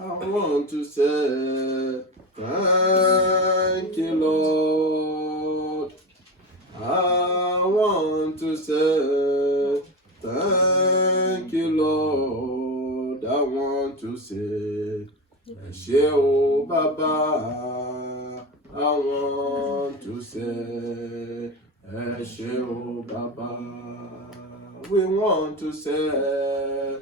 I want to say thank you, Lord. I want to say thank you, Lord. I want to say ẹ ṣé o Baba. I want to say ẹ ṣé o Baba. We want to say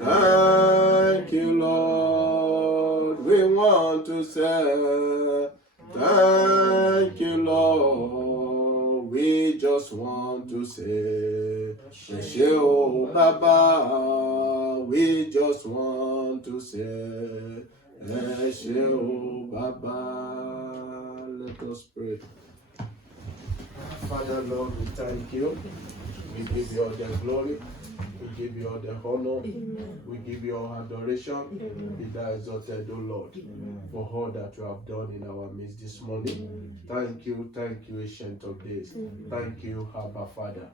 thank you, Lord. We want to say thank you, Lord. We just want to say ẹ ṣé o Baba. We just want to say ẹ ṣé o Baba. Let us pray. Father, Lord, we thank you. We give you all the glory. We give you all the honor. Amen. We give you all adoration. Amen. Be thou exalted, O Lord, for all that you have done in our midst this morning. Thank you, Ancient of Days. Thank you, Abba Father.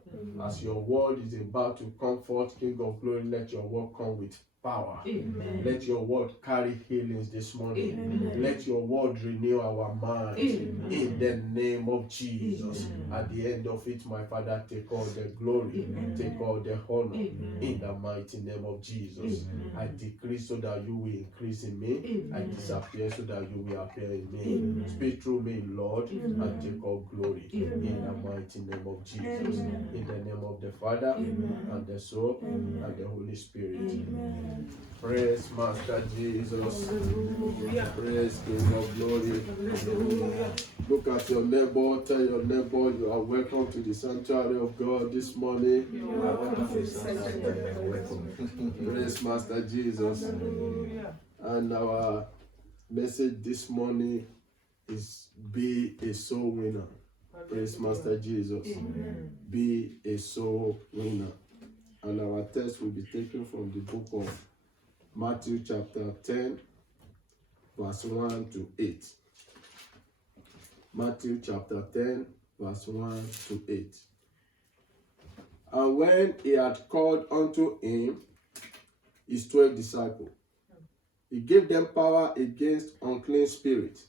As your word is about to comfort, King of Glory, let your word come with power. Amen. Let your word carry healings this morning. Amen. Let your word renew our minds. Amen. In the name of Jesus. Amen. At the end of it, my Father, take all the glory, Amen. take all the honor. Amen. In the mighty name of Jesus. Amen. I decrease so that you will increase in me. Amen. I disappear so that you will appear in me. Amen. Speak through me, Lord, Amen. and take all glory. Amen. In the mighty name of Jesus. Amen. In the name of the Father, Amen. and the Son, Amen. and the Holy Spirit. Amen. Praise Master Jesus. Hallelujah. Praise King of Glory. Hallelujah. Look at your neighbor, tell your neighbor you are welcome to the sanctuary of God this morning. You are welcome to the sanctuary. Praise Master Jesus. Hallelujah. And our message this morning is be a soul winner. Praise Master Jesus. Amen. Be a soul winner. And our text will be taken from the book of Matthew chapter 10, verse 1 to 8. Matthew chapter 10, verse 1 to 8. And when he had called unto him his 12 disciples, he gave them power against unclean spirits,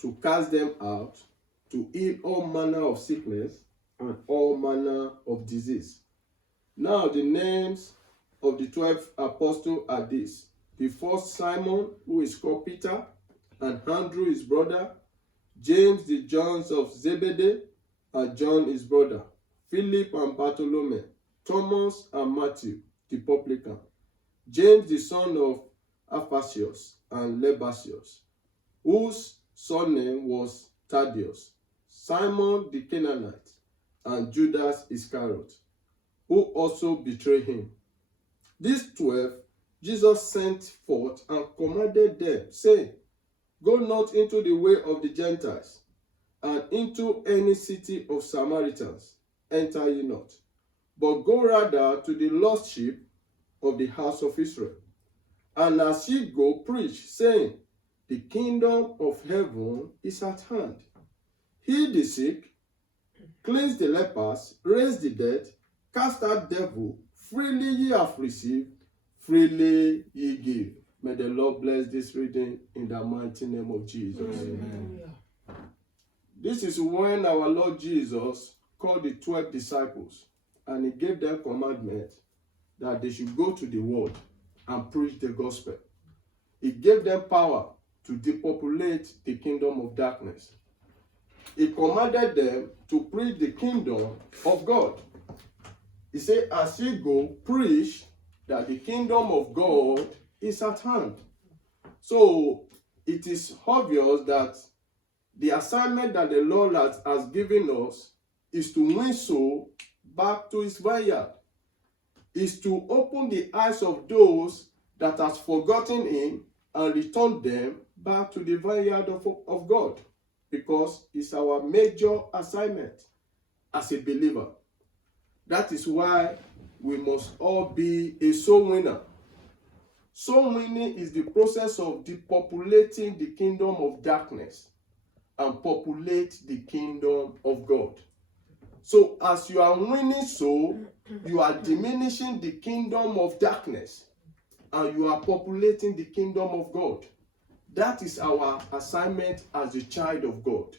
to cast them out, to heal all manner of sickness and all manner of disease. Now the names of the 12 apostles are these: the first Simon, who is called Peter, and Andrew his brother, James the sons of Zebedee, and John his brother, Philip and Bartholomew, Thomas and Matthew the publican, James the son of Alphaeus and Lebasius, whose surname was Thaddeus, Simon the Canaanite, and Judas Iscariot, who also betrayed him. These 12 Jesus sent forth and commanded them, saying, Go not into the way of the Gentiles, and into any city of Samaritans enter ye not, but go rather to the lost sheep of the house of Israel. And as ye go, preach, saying, The kingdom of heaven is at hand. Heal the sick, cleanse the lepers, raise the dead, cast out devil. Freely ye have received, freely ye give. May the Lord bless this reading in the mighty name of Jesus. Amen. This is when our Lord Jesus called the 12 disciples, and he gave them commandment that they should go to the world and preach the gospel. He gave them power to depopulate the kingdom of darkness. He commanded them to preach the kingdom of God. He said, as ye go, preach that the kingdom of God is at hand. So it is obvious that the assignment that the Lord has given us is to win soul back to his vineyard, is to open the eyes of those that has forgotten him and return them back to the vineyard of God, because it's our major assignment as a believer. That is why we must all be a soul winner. Soul winning is the process of depopulating the kingdom of darkness and populate the kingdom of God. So as you are winning soul, you are diminishing the kingdom of darkness and you are populating the kingdom of God. That is our assignment as a child of God.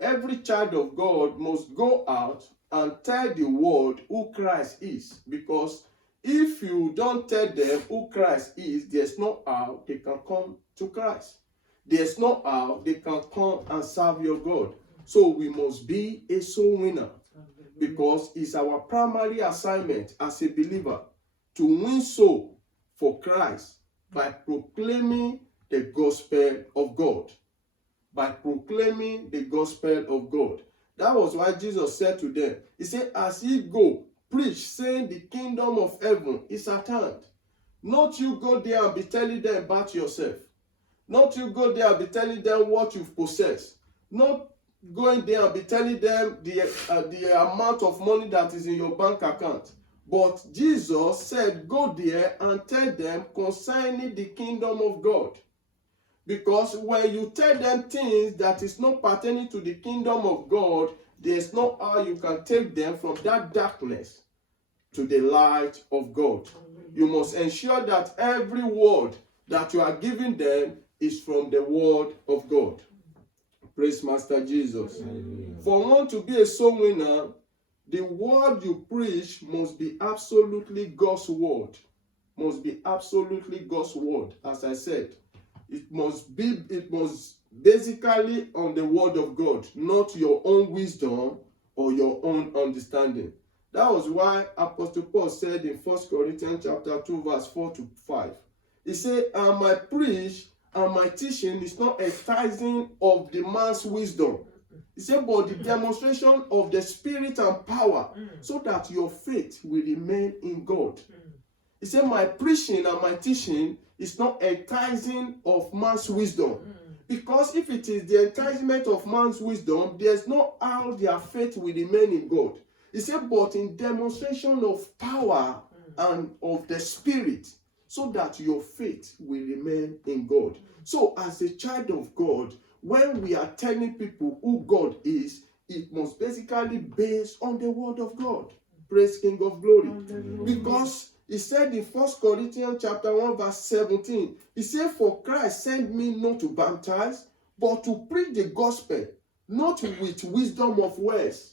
Every child of God must go out and tell the world who Christ is, because if you don't tell them who Christ is, there's no how they can come to Christ. There's no how they can come and serve your God. So we must be a soul winner, because it's our primary assignment as a believer to win soul for Christ by proclaiming the gospel of God. By proclaiming the gospel of God. That was why Jesus said to them, he said, as ye go, preach, saying the kingdom of heaven is at hand. Not you go there and be telling them about yourself. Not you go there and be telling them what you've possessed. Not going there and be telling them the amount of money that is in your bank account. But Jesus said, go there and tell them concerning the kingdom of God. Because when you tell them things that is not pertaining to the kingdom of God, there's no how you can take them from that darkness to the light of God. You must ensure that every word that you are giving them is from the word of God. Praise Master Jesus. For one to be a soul winner, the word you preach must be absolutely God's word. Must be absolutely God's word, as I said. It must basically on the word of God, not your own wisdom or your own understanding. That was why Apostle Paul said in 1 Corinthians chapter 2, verse 4 to 5. He said, and my preach and my teaching is not a tithing of the man's wisdom. He said, but the demonstration of the Spirit and power, so that your faith will remain in God. He said, my preaching and my teaching is not enticing of man's wisdom. Because if it is the enticement of man's wisdom, there's no how their faith will remain in God. He said, but in demonstration of power and of the Spirit, so that your faith will remain in God. So as a child of God, when we are telling people who God is, it must basically be based on the word of God. Praise King of Glory. Because he said in 1 Corinthians chapter 1 verse 17, he said, for Christ sent me not to baptize, but to preach the gospel, not with wisdom of words.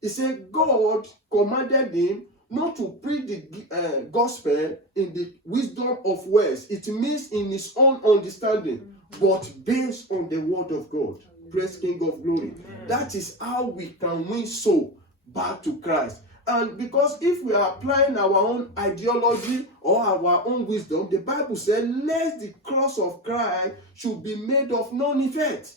He said God commanded him not to preach the gospel in the wisdom of words. It means in his own understanding, but based on the word of God. Praise King of Glory. That is how we can win soul back to Christ. And because if we are applying our own ideology or our own wisdom, the Bible says, lest the cross of Christ should be made of none effect.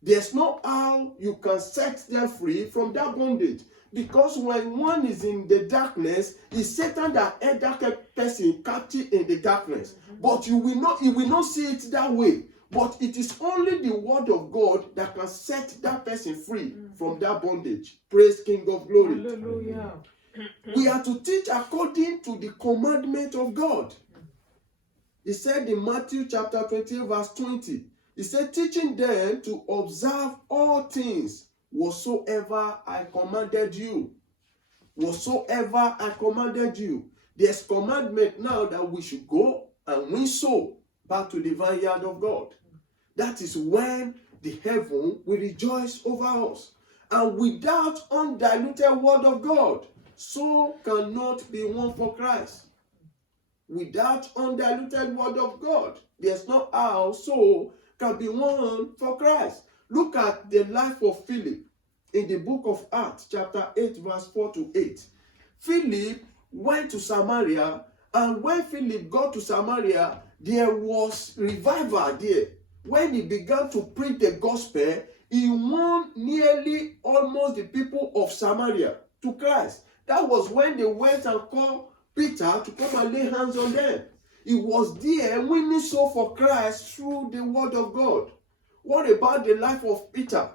There's no how you can set them free from that bondage. Because when one is in the darkness, it's Satan that held that person captive in the darkness. But you will not see it that way. But it is only the word of God that can set that person free from that bondage. Praise King of Glory. Hallelujah. We are to teach according to the commandment of God. He said in Matthew chapter 28 verse 20, he said, teaching them to observe all things whatsoever I commanded you. Whatsoever I commanded you. There's commandment now that we should go and win soul back to the vineyard of God. That is when the heaven will rejoice over us. And without undiluted word of God, soul cannot be won for Christ. Without undiluted word of God, there's no how soul can be won for Christ. Look at the life of Philip in the book of Acts, chapter 8, verse 4 to 8. Philip went to Samaria, and when Philip got to Samaria, there was revival there. When he began to preach the gospel, he won nearly almost the people of Samaria to Christ. That was when they went and called Peter to come and lay hands on them. He was there winning soul for Christ through the word of God. What about the life of Peter?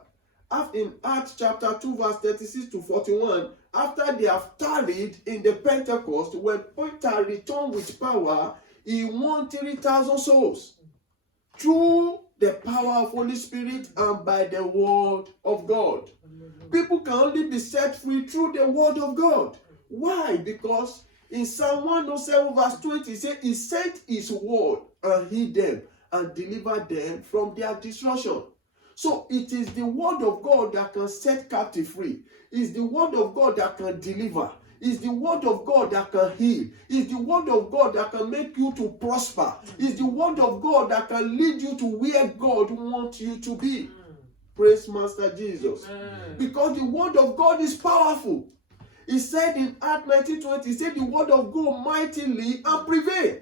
In Acts chapter 2 verse 36 to 41, after they have tarried in the Pentecost, when Peter returned with power, he won 3,000 souls through the power of Holy Spirit and by the word of God. People can only be set free through the word of God. Why? Because In Psalm 107 verse 20, he said, he sent his word and healed them and delivered them from their destruction. So it is the word of God that can set captive free. It's the word of God that can deliver. It's the word of God that can heal. It's the word of God that can make you to prosper. It's the word of God that can lead you to where God wants you to be. Praise Master Jesus. Because the word of God is powerful. He said in Acts 19:20, he said the word of God mightily and prevail.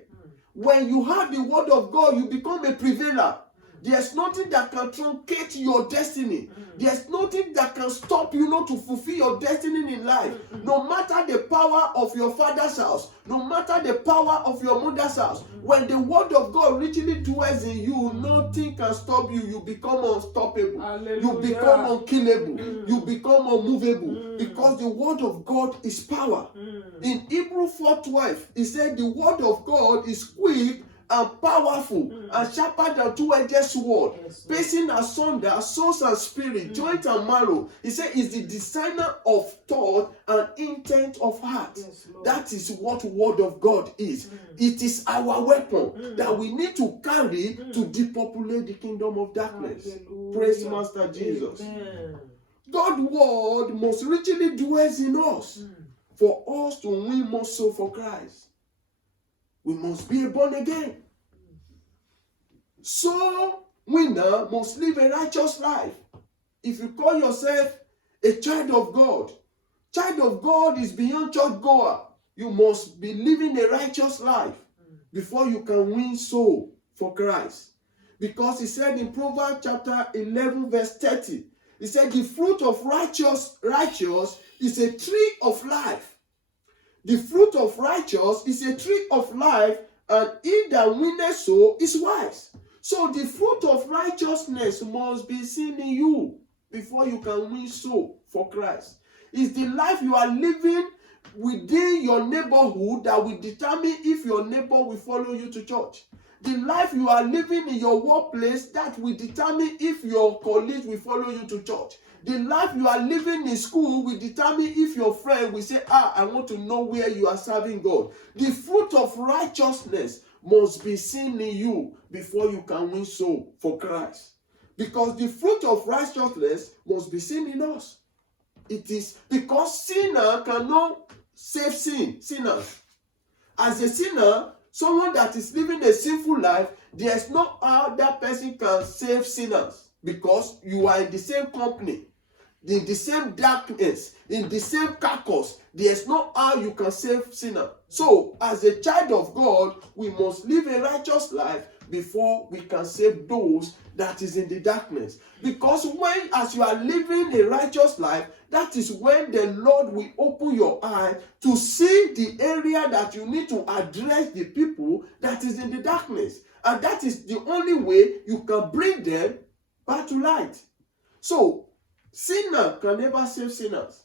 When you have the word of God, you become a prevailer. There's nothing that can truncate your destiny. There's nothing that can stop you not to fulfill your destiny in life. No matter the power of your father's house, no matter the power of your mother's house, when the word of God richly dwells in you, nothing can stop you. You become unstoppable. Hallelujah. You become unkillable. You become unmovable. Because the word of God is power. In Hebrews 4:12, he said the word of God is quick and powerful and sharper than two-edged sword, piercing asunder souls and spirit, joint and marrow. He said, "Is the designer of thought and intent of heart." Yes, Lord. That is what word of God is. It is our weapon that we need to carry to depopulate the kingdom of darkness. Hallelujah. Praise Master Jesus. Amen. God's word must richly dwells in us for us to win more soul for Christ. We must be born again. So, winner must live a righteous life. If you call yourself a child of God is beyond church goer. You must be living a righteous life before you can win soul for Christ. Because he said in Proverbs chapter 11 verse 30, he said the fruit of righteous is a tree of life. The fruit of righteous is a tree of life, and he that winneth soul is wise. So the fruit of righteousness must be seen in you before you can win soul for Christ. It's the life you are living within your neighborhood that will determine if your neighbor will follow you to church. The life you are living in your workplace, that will determine if your colleagues will follow you to church. The life you are living in school will determine if your friend will say, I want to know where you are serving God. The fruit of righteousness must be seen in you before you can win soul for Christ. Because the fruit of righteousness must be seen in us. It is because sinner cannot save sinners. As a sinner, someone that is living a sinful life, there's no how that person can save sinners. Because you are in the same company, in the same darkness, in the same carcass. There's no how you can save sinner. So, as a child of God, we must live a righteous life before we can save those that is in the darkness. Because when, as you are living a righteous life, that is when the Lord will open your eye to see the area that you need to address the people that is in the darkness. And that is the only way you can bring them back to light. So, sinner can never save sinners.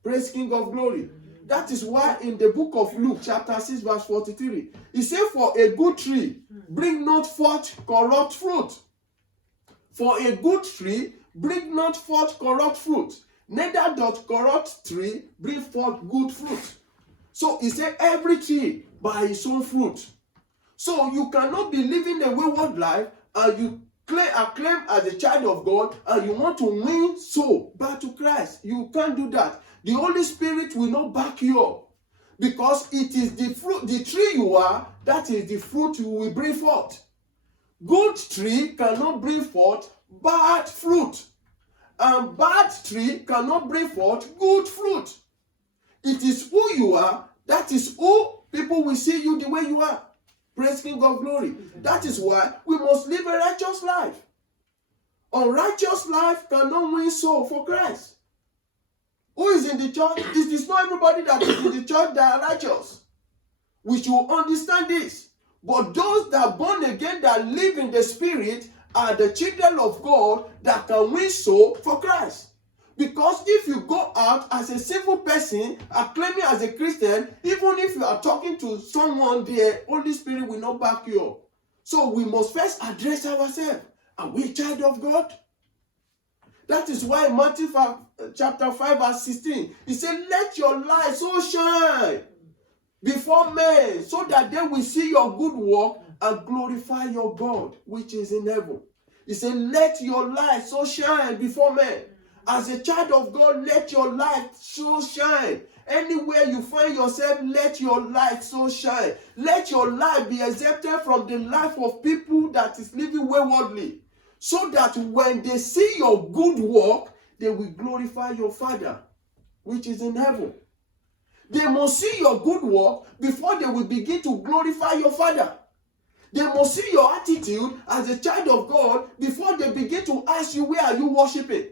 Praise King of Glory. That is why in the book of Luke, chapter 6, verse 43, he said, for a good tree, bring not forth corrupt fruit. For a good tree, bring not forth corrupt fruit. Neither doth corrupt tree bring forth good fruit. So he said, every tree by its own fruit. So you cannot be living a wayward life and you claim as a child of God and you want to win soul back to Christ. You can't do that. The Holy Spirit will not back you up. Because it is the fruit, the tree you are, that is the fruit you will bring forth. Good tree cannot bring forth bad fruit. And bad tree cannot bring forth good fruit. It is who you are, that is who people will see you the way you are. Praise King of Glory. That is why we must live a righteous life. Unrighteous life cannot win soul for Christ. Who is in the church? It is not everybody that is in the church that are righteous. We should understand this. But those that are born again, that live in the Spirit, are the children of God that can win soul for Christ. Because if you go out as a sinful person, claiming as a Christian, even if you are talking to someone, the Holy Spirit will not back you up. So we must first address ourselves. Are we a child of God? That is why in Matthew chapter 5 verse 16, he said, let your light so shine before men, so that they will see your good work and glorify your God, which is in heaven. He said, let your light so shine before men. As a child of God, let your light so shine. Anywhere you find yourself, let your light so shine. Let your light be exempted from the life of people that is living waywardly, so that when they see your good work, they will glorify your Father, which is in heaven. They must see your good work before they will begin to glorify your Father. They must see your attitude as a child of God before they begin to ask you, where are you worshiping?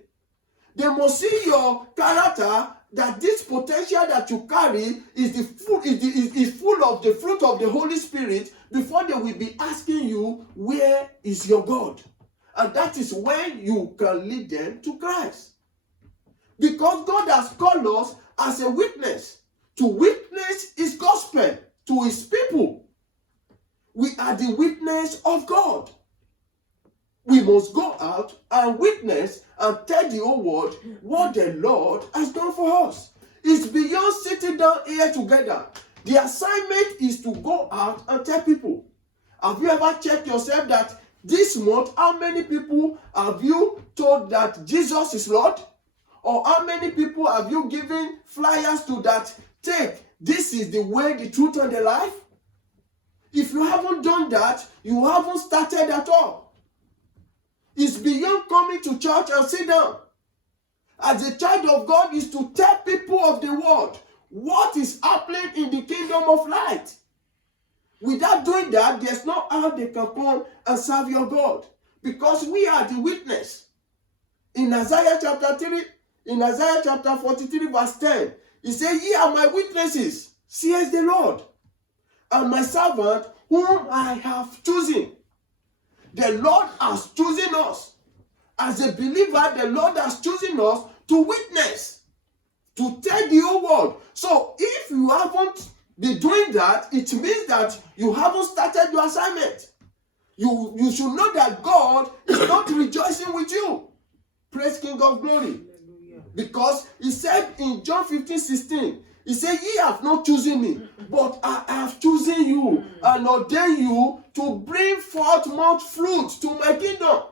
They must see your character, that this potential that you carry is full of the fruit of the Holy Spirit, before they will be asking you, where is your God? And that is when you can lead them to Christ. Because God has called us as a witness, to witness his gospel to his people. We are the witness of God. We must go out and witness and tell the whole world what the Lord has done for us. It's beyond sitting down here together. The assignment is to go out and tell people. Have you ever checked yourself that this month, how many people have you told that Jesus is Lord? Or how many people have you given flyers to that, take, this is the way, the truth, and the life? If you haven't done that, you haven't started at all. It's beyond coming to church and sit down. As a child of God is to tell people of the world what is happening in the kingdom of light. Without doing that, there's no how they can come and serve your God. Because we are the witness. In Isaiah chapter 43 verse 10, he said, ye are my witnesses, says the Lord, and my servant whom I have chosen. The Lord has chosen us. As a believer, the Lord has chosen us to witness, to tell the whole world. So if you haven't been doing that, it means that you haven't started your assignment. You should know that God is not rejoicing with you. Praise King of Glory. Because he said in John 15:16, he said, ye have not chosen me, but I have chosen you and ordained you to bring forth much fruit to my kingdom.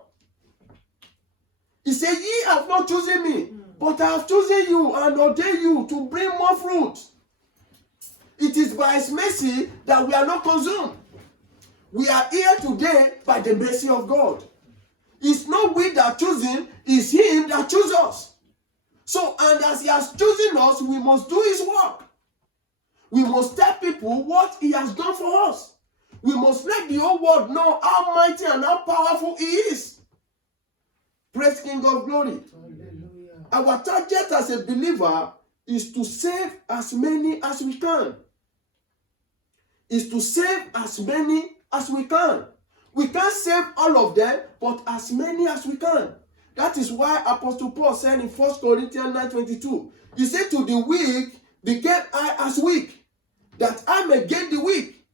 He said, ye have not chosen me, but I have chosen you and ordained you to bring more fruit. It is by his mercy that we are not consumed. We are here today by the mercy of God. It's not we that choose him, it's him that chooses us. So, and as he has chosen us, we must do his work. We must tell people what he has done for us. We must let the whole world know how mighty and how powerful he is. Praise King of Glory. Hallelujah. Our target as a believer is to save as many as we can. Is to save as many as we can. We can't save all of them, but as many as we can. That is why Apostle Paul said in 1 Corinthians 9:22, he said, to the weak became I as weak, that I may gain the weak.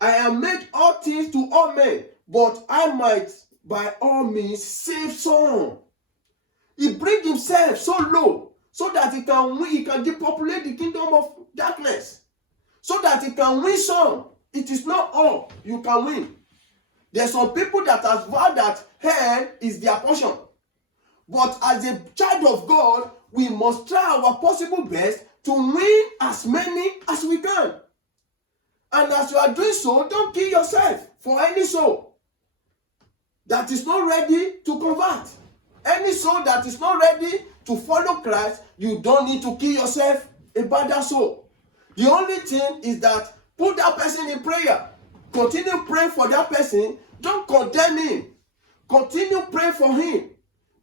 I am made all things to all men, but I might by all means save some. He brings himself so low, so that he can win, he can depopulate the kingdom of darkness, so that he can win some. It is not all you can win. There are some people that have vowed that hell is their portion. But as a child of God, we must try our possible best to win as many as we can. And as you are doing so, don't kill yourself for any soul that is not ready to convert. Any soul that is not ready to follow Christ, you don't need to kill yourself about that soul. The only thing is that put that person in prayer. Continue praying for that person. Don't condemn him. Continue praying for him.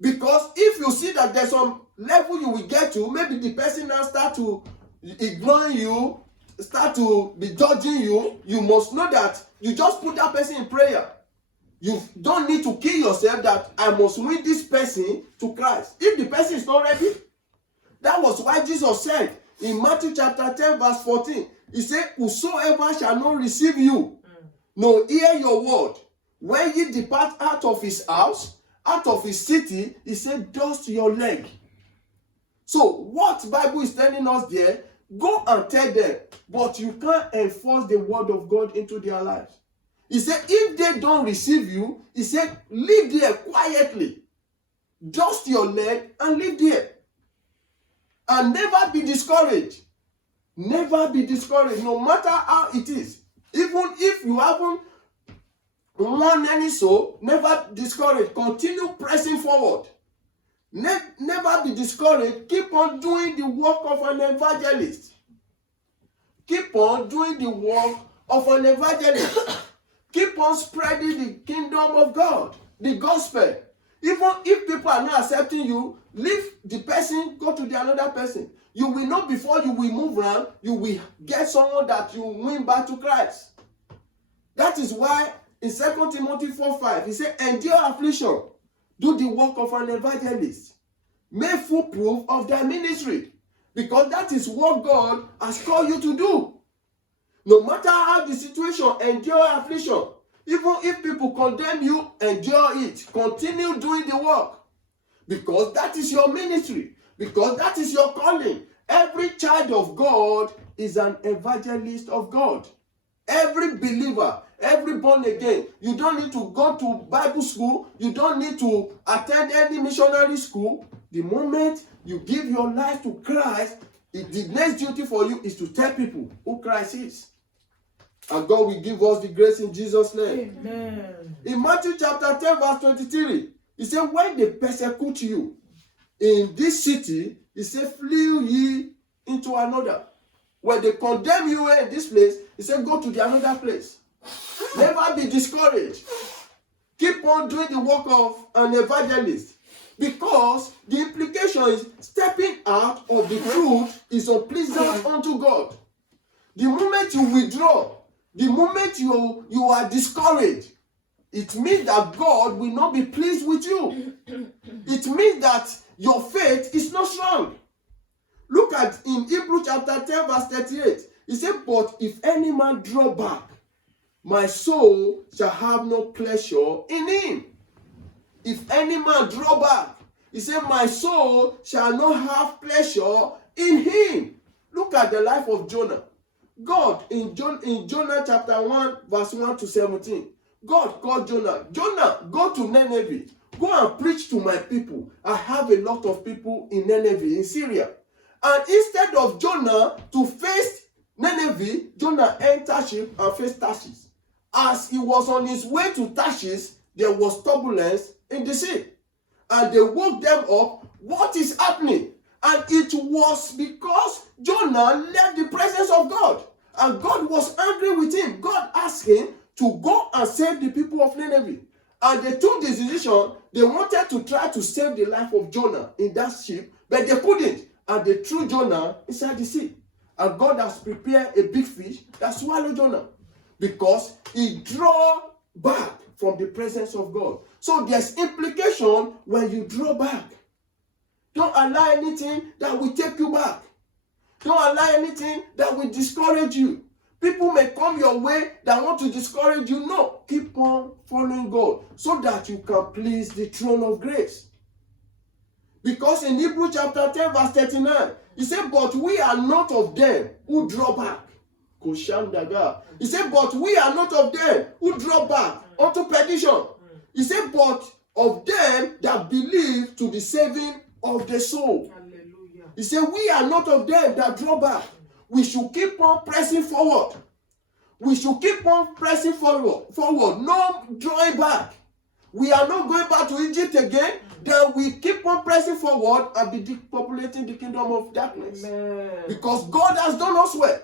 Because if you see that there's some level you will get to, maybe the person now start to ignore you, start to be judging you, you must know that you just put that person in prayer. You don't need to kill yourself that I must win this person to Christ. If the person is not ready, that was why Jesus said in Matthew chapter 10 verse 14, he said, whosoever shall not receive you, nor hear your word, when ye depart out of his house, out of his city, he said, dust your leg. So what Bible is telling us there, Go and tell them, but you can't enforce the word of God into their lives. He said, if they don't receive you, he said, live there quietly. Dust your leg and live there. And never be discouraged. Never be discouraged, no matter how it is. Even if you haven't won any soul, never discouraged. Continue pressing forward. Never be discouraged. Keep on doing the work of an evangelist. Keep on doing the work of an evangelist. Keep on spreading the kingdom of God, the gospel. Even if people are not accepting you, leave the person, go to the another person. You will know before you will move around, you will get someone that you win back to Christ. That is why in 2 Timothy 4:5, he said, endure affliction, do the work of an evangelist. Make full proof of their ministry. Because that is what God has called you to do. No matter how the situation, endure affliction. Even if people condemn you, endure it. Continue doing the work. Because that is your ministry. Because that is your calling. Every child of God is an evangelist of God. Every believer, every born again. You don't need to go to Bible school. You don't need to attend any missionary school. The moment you give your life to Christ, the next duty for you is to tell people who Christ is. And God will give us the grace in Jesus' name. Amen. In Matthew chapter 10 verse 23, he said, when they persecute you in this city, he said, flee ye into another. When they condemn you in this place, he said, go to the another place. Never be discouraged. Keep on doing the work of an evangelist. Because the implication is stepping out of the truth is unpleasant unto God. The moment you withdraw, the moment you are discouraged, it means that God will not be pleased with you. It means that your faith is not strong. Look at in Hebrews chapter 10 verse 38. He said, but if any man draw back, my soul shall have no pleasure in him. If any man draw back, he said, my soul shall not have pleasure in him. Look at the life of Jonah. God, in Jonah chapter 1, verse 1 to 17, God called Jonah. Jonah, go to Nineveh. Go and preach to my people. I have a lot of people in Nineveh, in Syria. And instead of Jonah to face Nineveh, Jonah entered ship and faced Tarshish. As he was on his way to Tarshish, there was turbulence in the sea. And they woke them up. What is happening? And it was because Jonah left the presence of God. And God was angry with him. God asked him to go and save the people of Nineveh. And they took the decision. They wanted to try to save the life of Jonah in that ship, but they couldn't. And they threw Jonah inside the sea. And God has prepared a big fish that swallowed Jonah. Because he drew back from the presence of God. So there's implication when you draw back. Don't allow anything that will take you back. Don't allow anything that will discourage you. People may come your way that want to discourage you. No, keep on following God so that you can please the throne of grace. Because in Hebrews chapter 10 verse 39, he said, but we are not of them who draw back. He said, but we are not of them who draw back unto perdition. He said, but of them that believe to the saving of the soul. Hallelujah. He said, we are not of them that draw back. We should keep on pressing forward. We should keep on pressing forward. No drawing back. We are not going back to Egypt again. Then we keep on pressing forward and be depopulating the kingdom of darkness. Amen. Because God has done us well.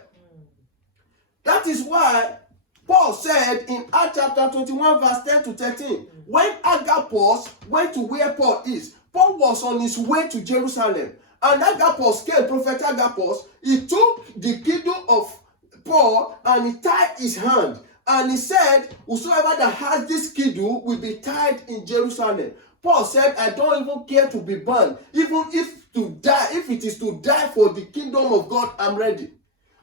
That is why Paul said in Acts chapter 21 verse 10 to 13, when Agabus went to where Paul is, Paul was on his way to Jerusalem. And Agabus came, Prophet Agabus, he took the kiddo of Paul and he tied his hand. And he said, whosoever that has this kiddo will be tied in Jerusalem. Paul said, I don't even care to be burned. Even if to die, if it is to die for the kingdom of God, I'm ready.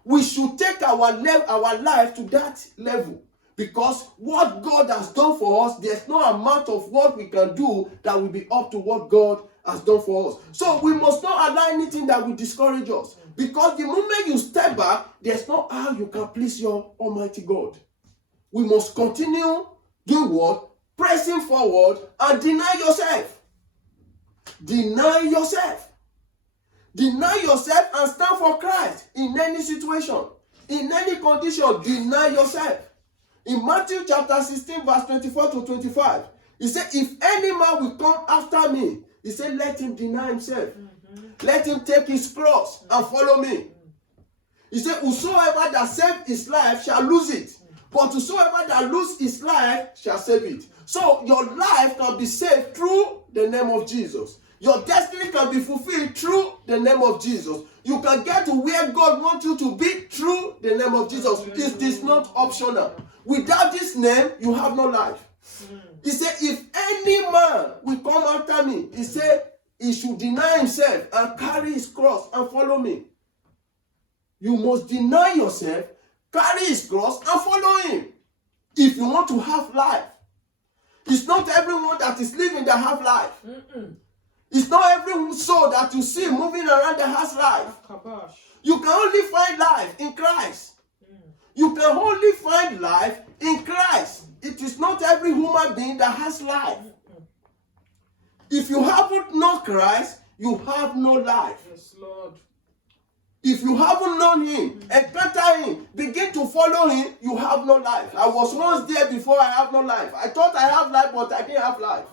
We should take our life to that level. Because what God has done for us, there's no amount of what we can do that will be up to what God has done for us. So we must not allow anything that will discourage us. Because the moment you step back, there's no how you can please your Almighty God. We must continue doing what? Pressing forward and deny yourself. Deny yourself. Deny yourself and stand for Christ in any situation, in any condition. Deny yourself. In Matthew chapter 16, verse 24 to 25, he said, if any man will come after me, he said, let him deny himself. Let him take his cross and follow me. He said, whosoever that save his life shall lose it. But whosoever that lose his life shall save it. So your life can be saved through the name of Jesus. Your destiny can be fulfilled through the name of Jesus. You can get to where God wants you to be through the name of Jesus. It is not optional. Without this name, you have no life. He said, if any man will come after me, he said, he should deny himself and carry his cross and follow me. You must deny yourself, carry his cross and follow him. If you want to have life. It's not everyone that is living that have life. It's not every soul that you see moving around that has life. You can only find life in Christ. You can only find life in Christ. It is not every human being that has life. If you haven't known Christ, you have no life. Yes, Lord. If you haven't known him, encounter him, begin to follow him, you have no life. I was once there before I have no life. I thought I have life, but I didn't have life.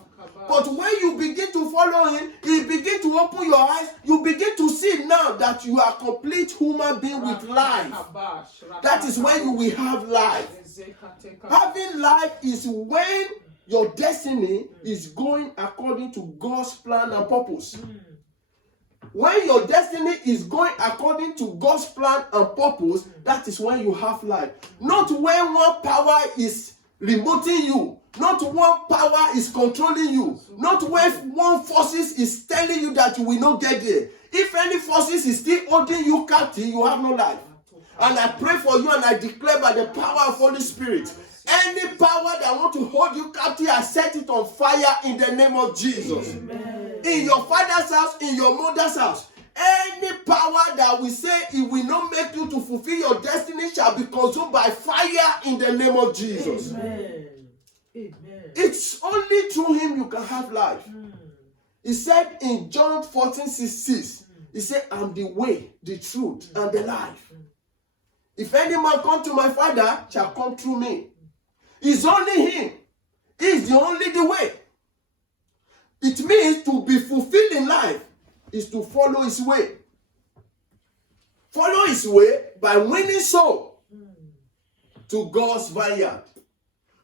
But when you begin to follow him, he begin to open your eyes. You begin to see now that you are a complete human being with life. That is when you will have life. Having life is when your destiny is going according to God's plan and purpose. When your destiny is going according to God's plan and purpose, that is when you have life. Not when one power is remoting you. Not one power is controlling you. Not when one forces is telling you that you will not get there. If any forces is still holding you captive, you have no life. And I pray for you and I declare by the power of Holy Spirit, any power that want to hold you captive, I set it on fire in the name of Jesus. Amen. In your father's house, in your mother's house, any power that will say it will not make you to fulfill your destiny shall be consumed by fire in the name of Jesus. Amen. Amen. It's only through him you can have life. He said in John 14:6, he said, I'm the way, the truth, and the life. If any man come to my Father, shall come through me. It's only him. He's the only the way. It means to be fulfilled in life is to follow his way. Follow his way by winning soul to God's vineyard.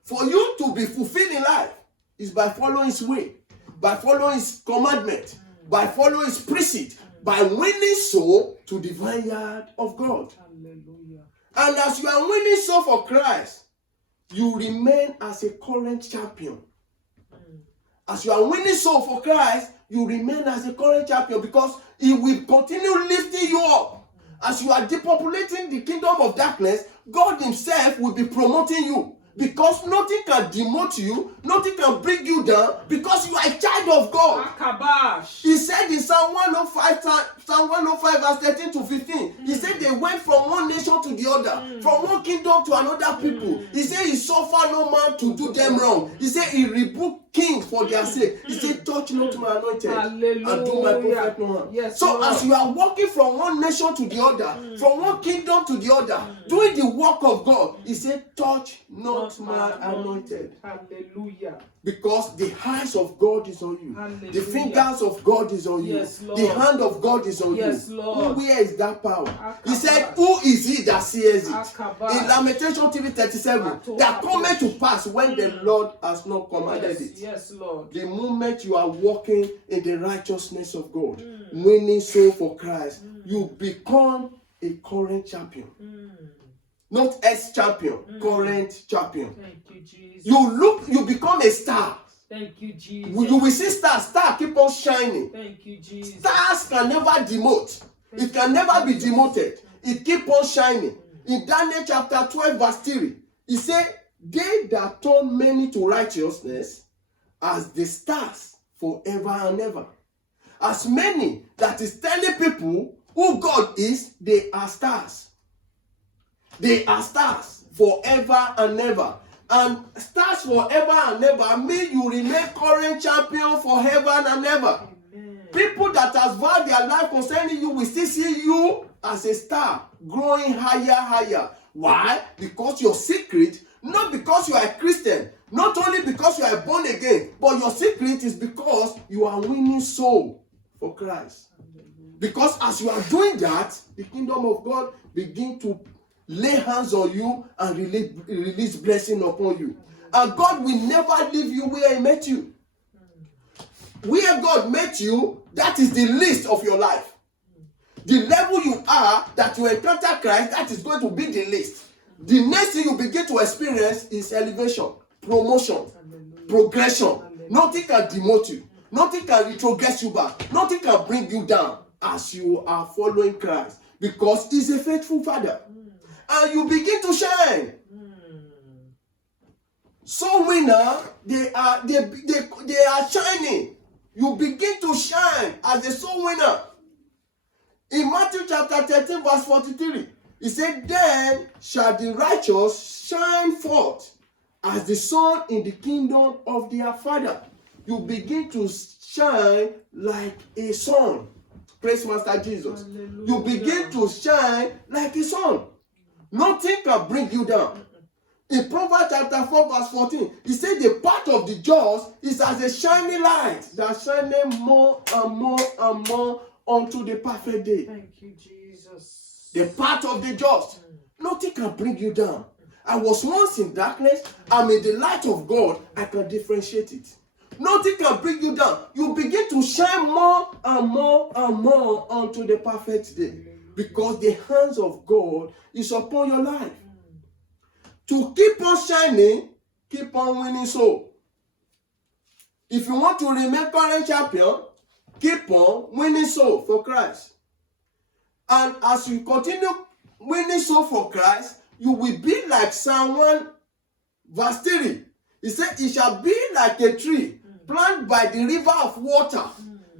For you to be fulfilled in life is by following his way, by following his commandment, by following his precept, by winning soul to the vineyard of God. Hallelujah. And as you are winning soul for Christ, you remain as a current champion. As you are winning soul for Christ, you remain as a current champion because he will continue lifting you up. As you are depopulating the kingdom of darkness, God himself will be promoting you. Because nothing can demote you, nothing can bring you down, because you are a child of God. Akabash. He said in Psalm 105 verse 13 to 15, he said they went from one nation to the other, from one kingdom to another people. He said he suffered no man to do them wrong. He said he rebuked kings for their sake. He said, touch not my anointed. Hallelujah. And do my prophet no harm. Yes, so Lord. As you are walking from one nation to the other, from one kingdom to the other, doing the work of God, he said, touch not my anointed. Hallelujah. Because the eyes of God is on you. Hallelujah. The fingers of God is on you. Yes, the hand of God is on you. Lord. Where is that power? Akabash. He said, who is he that sees it? Akabash. In Lamentation 3:37, that cometh to pass when the Lord has not commanded it. Yes, Lord. The moment you are walking in the righteousness of God, winning soul for Christ, you become a current champion. Not ex-champion, current champion. Thank you, Jesus. You become a star. Thank you, Jesus. You will see stars keep on shining. Thank you, Jesus. Stars can never demote. It can never be demoted. It keep on shining. In Daniel chapter 12 verse 3, he said, they that turn many to righteousness as the stars forever and ever. As many that is telling people who God is, they are stars. They are stars forever and ever. And stars forever and ever mean you remain current champion forever and ever. Amen. People that has vowed their life concerning you will still see you as a star, growing higher. Why? Because your secret, not because you are a Christian, not only because you are born again, but your secret is because you are winning soul for Christ. Because as you are doing that, the kingdom of God begin to lay hands on you and release blessing upon you. And God will never leave you where He met you. Where God met you, that is the least of your life. The level you are, that you encounter Christ, that is going to be the least. The next thing you begin to experience is elevation, promotion, progression. Nothing can demote you. Nothing can retrogress you back. Nothing can bring you down as you are following Christ. Because He's a faithful Father. And you begin to shine. Soul winner, they are shining. You begin to shine as a soul winner. In Matthew chapter 13, verse 43, He said, "Then shall the righteous shine forth as the sun in the kingdom of their Father." You begin to shine like a sun. Praise Master Jesus. Hallelujah. You begin to shine like a sun. Nothing can bring you down. In Proverbs chapter 4, verse 14, He said, "The path of the just is as a shining light that shineth more and more and more unto the perfect day." Thank you, Jesus. The path of the just. Nothing can bring you down. I was once in darkness. I'm in the light of God. I can differentiate it. Nothing can bring you down. You begin to shine more and more and more unto the perfect day. Because the hands of God is upon your life. To keep on shining, keep on winning soul. If you want to remain current champion, keep on winning soul for Christ. And as you continue winning soul for Christ, you will be like Psalm 1 verse 3. He said, "It shall be like a tree planted by the river of water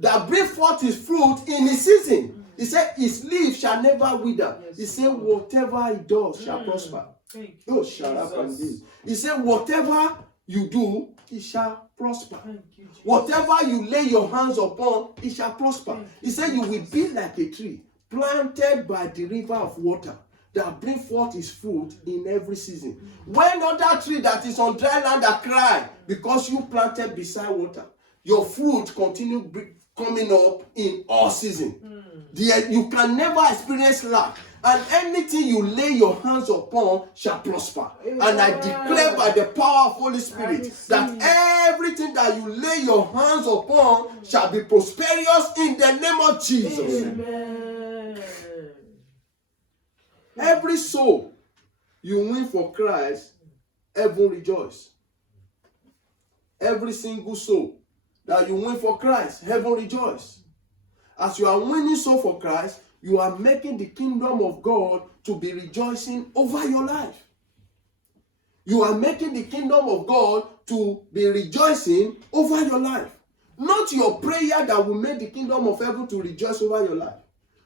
that bring forth his fruit in his season." He said, "His leaf shall never wither." Yes, He said, "Whatever he does shall prosper." Thank Oh, you, shut up and Jesus. this. He said, "Whatever you do, it shall prosper. Thank you, Jesus. Whatever you lay your hands upon, it shall prosper." He said, "You will be like a tree planted by the river of water that bring forth his fruit in every season." When other tree that is on dry land that cry because you planted beside water, your fruit continue coming up in all season. You can never experience lack. And anything you lay your hands upon shall prosper. And I declare by the power of Holy Spirit that everything that you lay your hands upon shall be prosperous in the name of Jesus. Amen. Every soul you win for Christ, heaven rejoice. Every single soul that you win for Christ, heaven rejoice. As you are winning soul for Christ, you are making the kingdom of God to be rejoicing over your life. You are making the kingdom of God to be rejoicing over your life. Not your prayer that will make the kingdom of heaven to rejoice over your life.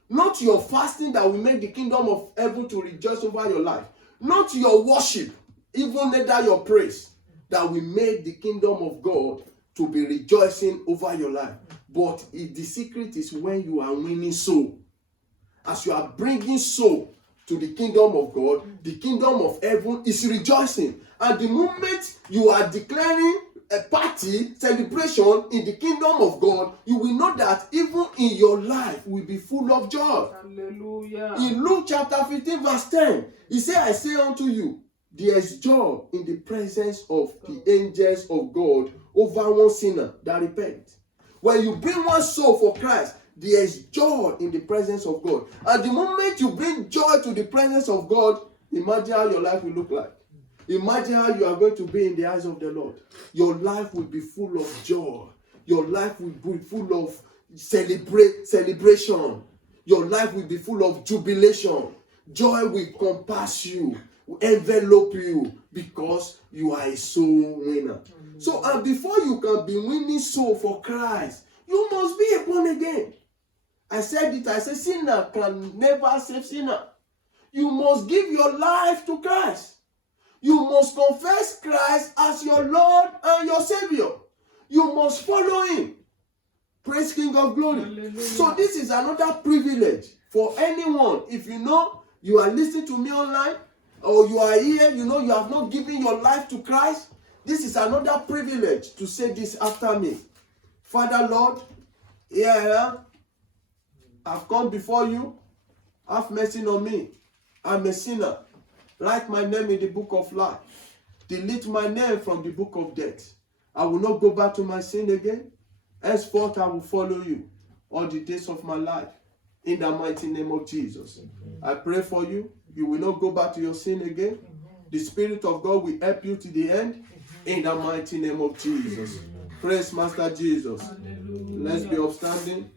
Not your fasting that will make the kingdom of heaven to rejoice over your life. Not your worship, even neither your praise, that will make the kingdom of God to be rejoicing over your life. But the secret is when you are winning soul. As you are bringing soul to the kingdom of God, the kingdom of heaven is rejoicing. And the moment you are declaring a party, celebration in the kingdom of God, you will know that even in your life will be full of joy. Hallelujah. In Luke chapter 15 verse 10, He said, "I say unto you, there is joy in the presence of the angels of God over one sinner that repent." When you bring one soul for Christ, there is joy in the presence of God. And the moment you bring joy to the presence of God, imagine how your life will look like. Imagine how you are going to be in the eyes of the Lord. Your life will be full of joy. Your life will be full of celebration. Your life will be full of jubilation. Joy will compass you, envelop you, because you are a soul winner. So, and before you can be winning soul for Christ, you must be born again. I said it, I said sinner can never save sinner. You must give your life to Christ. You must confess Christ as your Lord and your Savior. You must follow him. Praise King of Glory. Hallelujah. So this is another privilege for anyone. If you know you are listening to me online, or you are here, you know you have not given your life to Christ, this is another privilege to say this after me. Father Lord, here I am. I've come before you. Have mercy on me. I'm a sinner. Write my name in the book of life. Delete my name from the book of death. I will not go back to my sin again. Henceforth, I will follow you all the days of my life. In the mighty name of Jesus. I pray for you. You will not go back to your sin again. The Spirit of God will help you to the end. In the mighty name of Jesus. Praise Master Jesus. Hallelujah. Let's be upstanding.